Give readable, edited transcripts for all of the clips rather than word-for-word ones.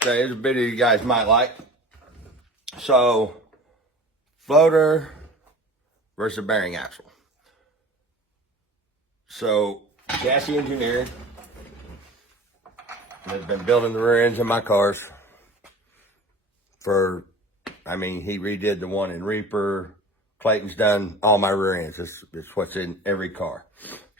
Okay, here's a video you guys might like. So, floater versus bearing axle. So, chassis engineering has been building the rear ends of my cars for, he redid the one in Reaper. Clayton's done all my rear ends. It's what's in every car.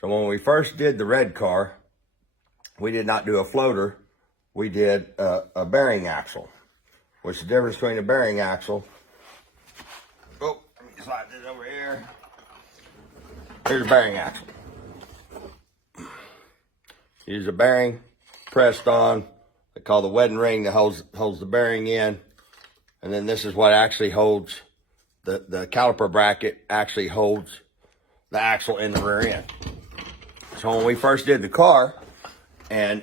So when we first did the red car, we did not do a floater. We did a bearing axle. What's the difference between a bearing axle? Oh, let me slide this over here. Here's a bearing axle. Use a bearing pressed on. They call the wedding ring that holds the bearing in. And then this is what actually holds the caliper bracket, actually holds the axle in the rear end. So when we first did the car, and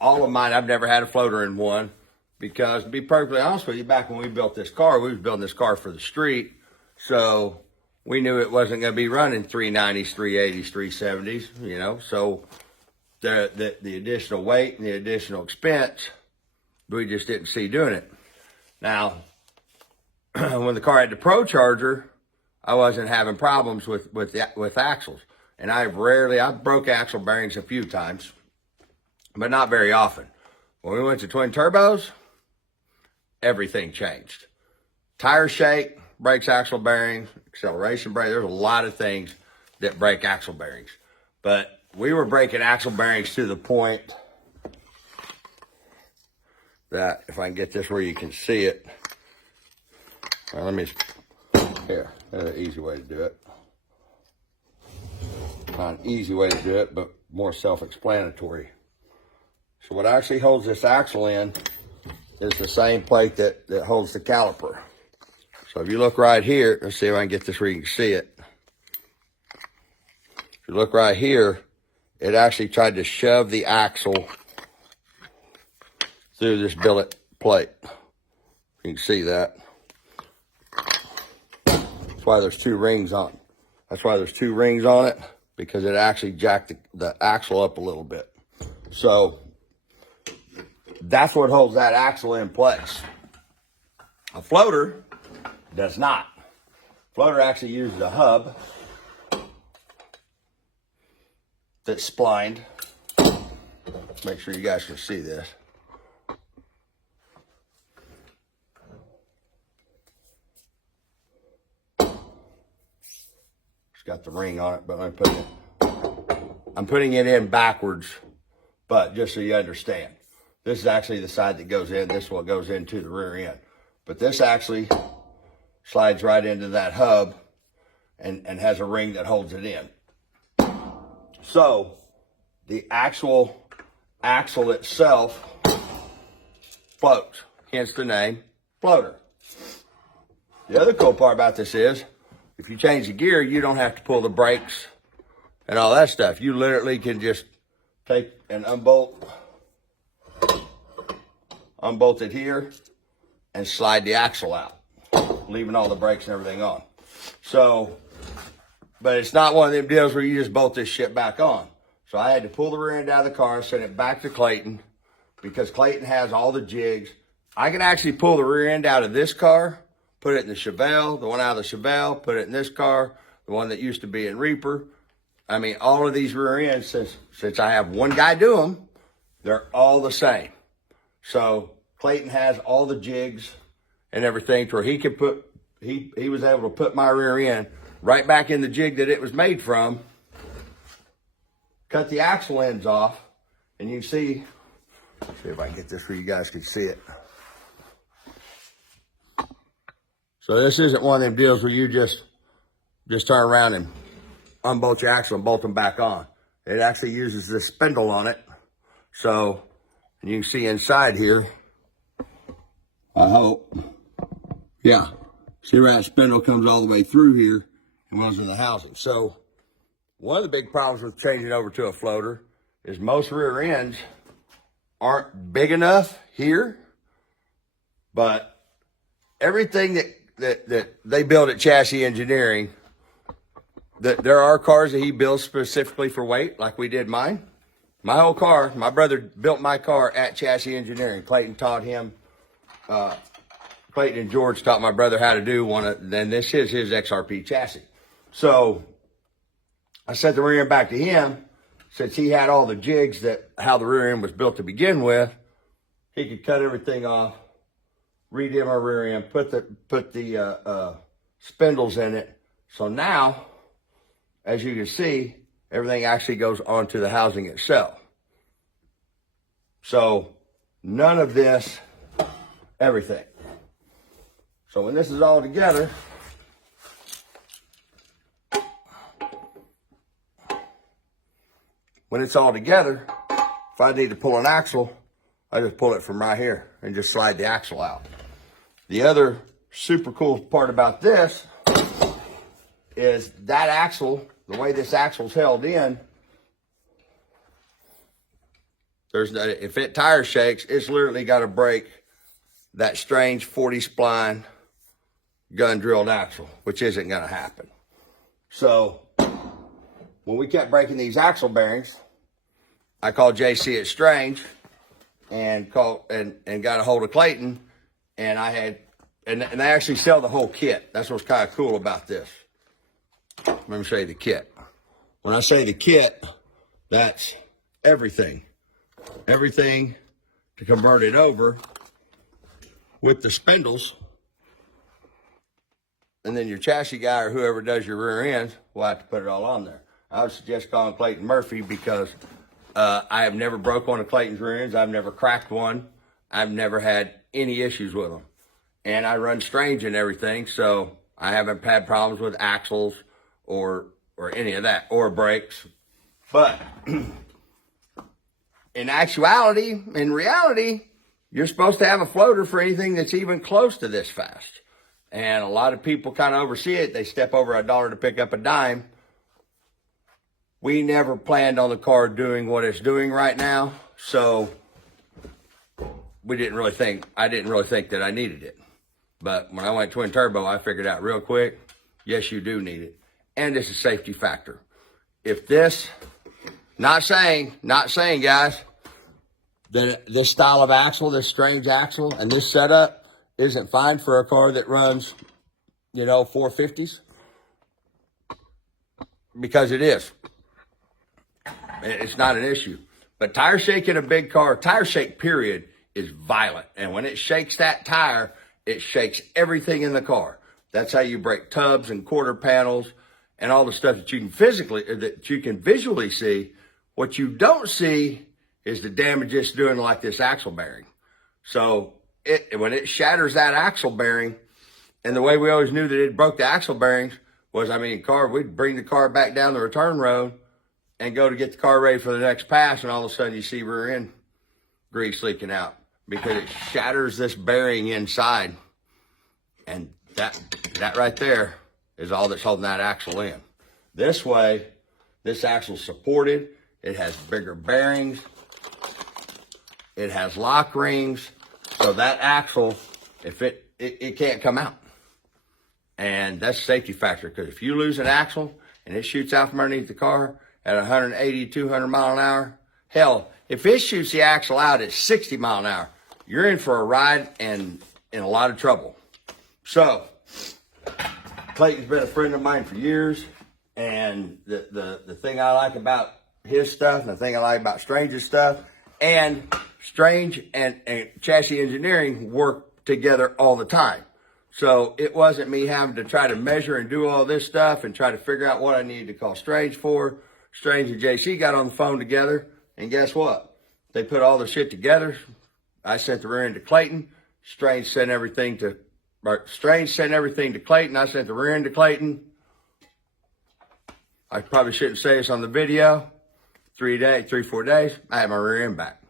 all of mine, I've never had a floater in one, because to be perfectly honest with you, back when we built this car, we was building this car for the street. So we knew it wasn't going to be running 390s, 380s, 370s, so the additional weight and the additional expense, we just didn't see doing it. Now, when the car had the Pro Charger, I wasn't having problems with axles. And I've broke axle bearings a few times, but not very often. When we went to twin turbos, everything changed. Tire shake breaks axle bearings, acceleration brake. There's a lot of things that break axle bearings. But we were breaking axle bearings to the point that, if I can get this where you can see it. Well, there's an easy way to do it. Not an easy way to do it, but more self-explanatory. So what actually holds this axle in is the same plate that holds the caliper. So if you look right here, let's see if I can get this where you can see it. If you look right here, it actually tried to shove the axle through this billet plate. You can see that. That's why there's two rings on it. That's why there's two rings on it, because it actually jacked the axle up a little bit. So that's what holds that axle in place. A floater does not. Floater actually uses a hub that's splined. Make sure you guys can see this. It's got the ring on it, but I'm putting it in backwards, but just so you understand. This is actually the side that goes in. This is what goes into the rear end. But this actually slides right into that hub and has a ring that holds it in. So the actual axle itself floats, hence the name floater. The other cool part about this is, if you change the gear, you don't have to pull the brakes and all that stuff. You literally can just take and unbolt it here and slide the axle out, leaving all the brakes and everything on. So, but it's not one of them deals where you just bolt this shit back on. So I had to pull the rear end out of the car, send it back to Clayton, because Clayton has all the jigs. I can actually pull the rear end out of this car, put it in the Chevelle, the one out of the Chevelle, put it in this car, the one that used to be in Reaper. All of these rear ends, since I have one guy do them, they're all the same. So Clayton has all the jigs and everything to where he could he was able to put my rear end right back in the jig that it was made from, cut the axle ends off, and you see if I can get this where you guys can see it. So this isn't one of them deals where you just turn around and unbolt your axle and bolt them back on. It actually uses this spindle on it. So, and you can see inside here, I hope. Yeah. See where that spindle comes all the way through here and goes in the housing. So one of the big problems with changing over to a floater is most rear ends aren't big enough here, but everything that they build at Chassis Engineering, that there are cars that he builds specifically for weight, like we did mine. My whole car, my brother built my car at Chassis Engineering. Clayton taught him, Clayton and George taught my brother how to do one of, then this is his XRP chassis. So I sent the rear end back to him. Since he had all the jigs that how the rear end was built to begin with, he could cut everything off, redim our rear end, put the spindles in it. So now, as you can see, everything actually goes onto the housing itself. So none of this, everything. So when this is all together, when it's all together, if I need to pull an axle, I just pull it from right here and just slide the axle out. The other super cool part about this is that axle, the way this axle's held in, if it tire shakes, it's literally got to break that strange 40 spline gun drilled axle, which isn't going to happen. So when we kept breaking these axle bearings, I called JC at Strange and got a hold of Clayton, and they actually sell the whole kit. That's what's kind of cool about this. Let me show you the kit. When I say the kit, that's everything. Everything to convert it over with the spindles. And then your chassis guy or whoever does your rear end will have to put it all on there. I would suggest calling Clayton Murphy because I have never broke one of Clayton's rear ends. I've never cracked one. I've never had any issues with them. And I run Strange and everything, so I haven't had problems with axles or any of that, or brakes. But in actuality, in reality, you're supposed to have a floater for anything that's even close to this fast. And a lot of people kind of oversee it. They step over $1 to pick up a dime. We never planned on the car doing what it's doing right now, so I didn't really think that I needed it. But when I went twin turbo, I figured out real quick, yes, you do need it. And it's a safety factor. If this, not saying guys, that this style of axle, this Strange axle, and this setup isn't fine for a car that runs, 450s. Because it is. It's not an issue. But tire shake in a big car, tire shake period, is violent. And when it shakes that tire, it shakes everything in the car. That's how you break tubs and quarter panels and all the stuff that you can visually see. What you don't see is the damage it's doing like this axle bearing. So when it shatters that axle bearing, and the way we always knew that it broke the axle bearings was, we'd bring the car back down the return road and go to get the car ready for the next pass, and all of a sudden you see rear end grease leaking out because it shatters this bearing inside. And that right there is all that's holding that axle in. This way, this axle's supported. It has bigger bearings. It has lock rings. So that axle, if it can't come out. And that's a safety factor, because if you lose an axle and it shoots out from underneath the car at 180, 200 mile an hour, hell, if it shoots the axle out at 60 mile an hour, you're in for a ride and in a lot of trouble. So Clayton's been a friend of mine for years, and the thing I like about his stuff, and the thing I like about Strange's stuff, and Strange and Chassis Engineering work together all the time. So it wasn't me having to try to measure and do all this stuff and try to figure out what I needed to call Strange for. Strange and JC got on the phone together, and guess what? They put all the shit together. I sent the rear end to Clayton. Strange sent everything to Clayton. I sent the rear end to Clayton. I probably shouldn't say this on the video. 4 days, I had my rear end back.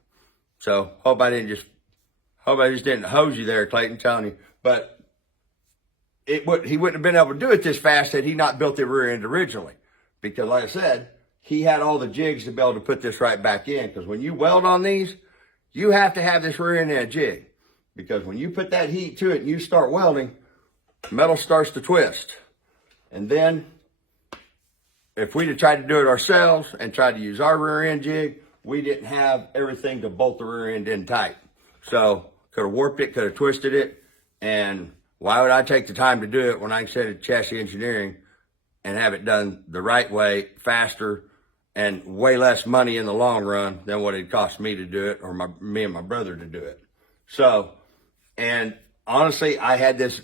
So hope I just didn't hose you there, Clayton, telling you. But he wouldn't have been able to do it this fast had he not built the rear end originally. Because like I said, he had all the jigs to be able to put this right back in. Because when you weld on these, you have to have this rear end in a jig. Because when you put that heat to it and you start welding, metal starts to twist. And then, if we'd have tried to do it ourselves and tried to use our rear end jig, we didn't have everything to bolt the rear end in tight. So could have warped it, could have twisted it. And why would I take the time to do it when I can send it to Chassis Engineering and have it done the right way, faster, and way less money in the long run than what it cost me to do it, or me and my brother to do it. So, and honestly, I had this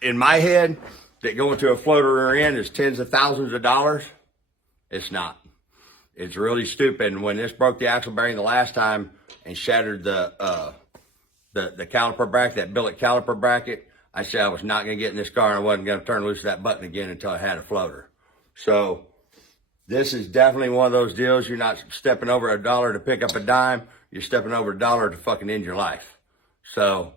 in my head that going to a floater rear end is tens of thousands of dollars. It's not. It's really stupid. And when this broke the axle bearing the last time and shattered the caliper bracket, that billet caliper bracket, I said I was not going to get in this car and I wasn't going to turn loose that button again until I had a floater. So this is definitely one of those deals. You're not stepping over a dollar to pick up a dime. You're stepping over a dollar to fucking end your life. So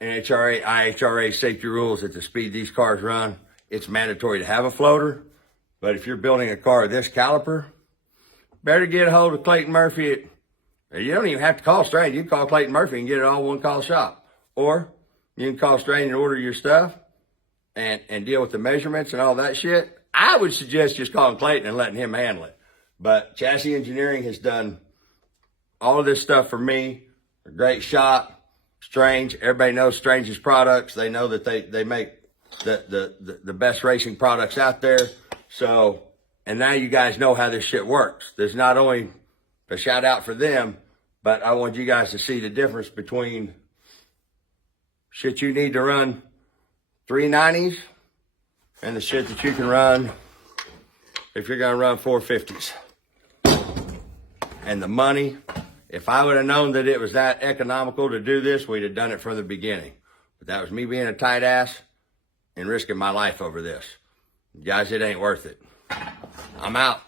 NHRA, IHRA safety rules at the speed these cars run, it's mandatory to have a floater. But if you're building a car of this caliper, better get a hold of Clayton Murphy. You don't even have to call Strange. You can call Clayton Murphy and get it all one call shop. Or you can call Strange and order your stuff and deal with the measurements and all that shit. I would suggest just calling Clayton and letting him handle it. But Chassis Engineering has done all of this stuff for me. A great shop. Strange. Everybody knows Strange's products. They know that they make the best racing products out there. So, and now you guys know how this shit works. There's not only a shout out for them, but I want you guys to see the difference between shit you need to run 390s and the shit that you can run if you're going to run 450s. And the money, if I would have known that it was that economical to do this, we'd have done it from the beginning. But that was me being a tight ass and risking my life over this. Guys, it ain't worth it. I'm out.